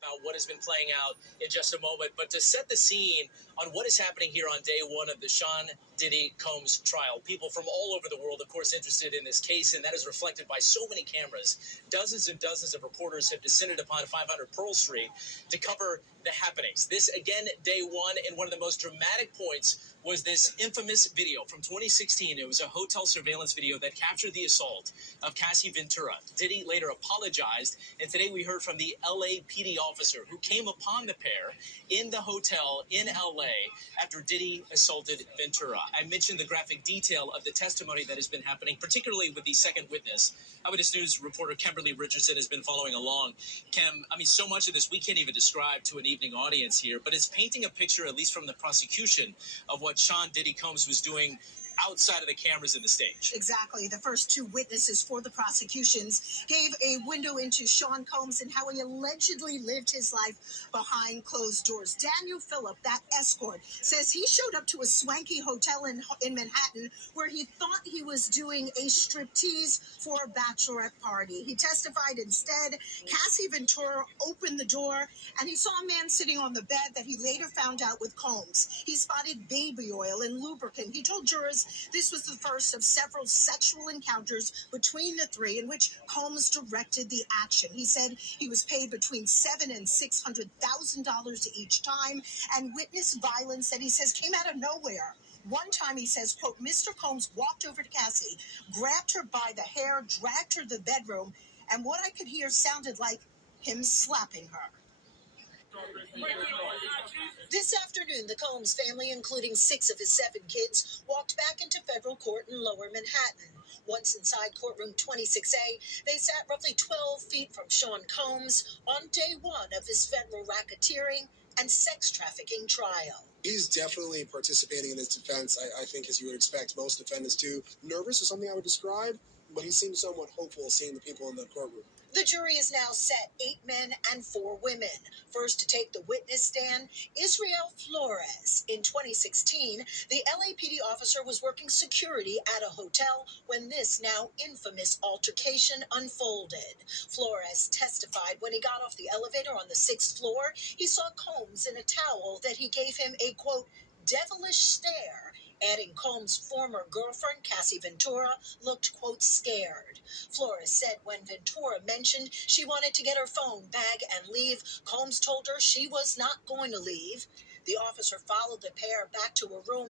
About what has been playing out in just a moment. But to set the scene on what is happening here on day one of the Sean Diddy Combs trial, people from all over the world, of course, interested in this case, and that is reflected by so many cameras. Dozens and dozens of reporters have descended upon 500 Pearl Street to cover the happenings. This, again, day one, and one of the most dramatic points was this infamous video from 2016. It was a hotel surveillance video that captured the assault of Cassie Ventura. Diddy later apologized, and today we heard from the LAPD officer who came upon the pair in the hotel in LA after Diddy assaulted Ventura. I mentioned the graphic detail of the testimony that has been happening, particularly with the second witness. Eyewitness News reporter Kimberly Richardson has been following along. Kim, I mean, so much of this we can't even describe to an evening audience here, but it's painting a picture, at least from the prosecution, of what Sean Diddy Combs was doing outside of the cameras in the stage. Exactly. The first two witnesses for the prosecutions gave a window into Sean Combs and how he allegedly lived his life behind closed doors. Daniel Phillip, that escort, says he showed up to a swanky hotel in Manhattan where he thought he was doing a striptease for a bachelorette party. He testified instead. Cassie Ventura opened the door and he saw a man sitting on the bed that he later found out with Combs. He spotted baby oil and lubricant. He told jurors this was the first of several sexual encounters between the three in which Combs directed the action. He said he was paid between $700,000 and $600,000 each time, and witnessed violence that he says came out of nowhere. One time he says, quote, Mr. Combs walked over to Cassie, grabbed her by the hair, dragged her to the bedroom, and what I could hear sounded like him slapping her. This afternoon, the Combs family, including 6 of his 7 kids, walked back into federal court in Lower Manhattan. Once inside courtroom 26A, they sat roughly 12 feet from Sean Combs on day one of his federal racketeering and sex trafficking trial. He's definitely participating in his defense, I think, as you would expect most defendants do. Nervous is something I would describe, but he seems somewhat hopeful seeing the people in the courtroom. The jury is now set 8 men and 4 women. First to take the witness stand, Israel Flores. In 2016, the LAPD officer was working security at a hotel when this now infamous altercation unfolded. Flores testified when he got off the elevator on the 6th floor, he saw Combs in a towel that he gave him a, quote, devilish stare, adding Combs' former girlfriend, Cassie Ventura, looked, quote, scared. Flores said when Ventura mentioned she wanted to get her phone, bag, and leave, Combs told her she was not going to leave. The officer followed the pair back to a room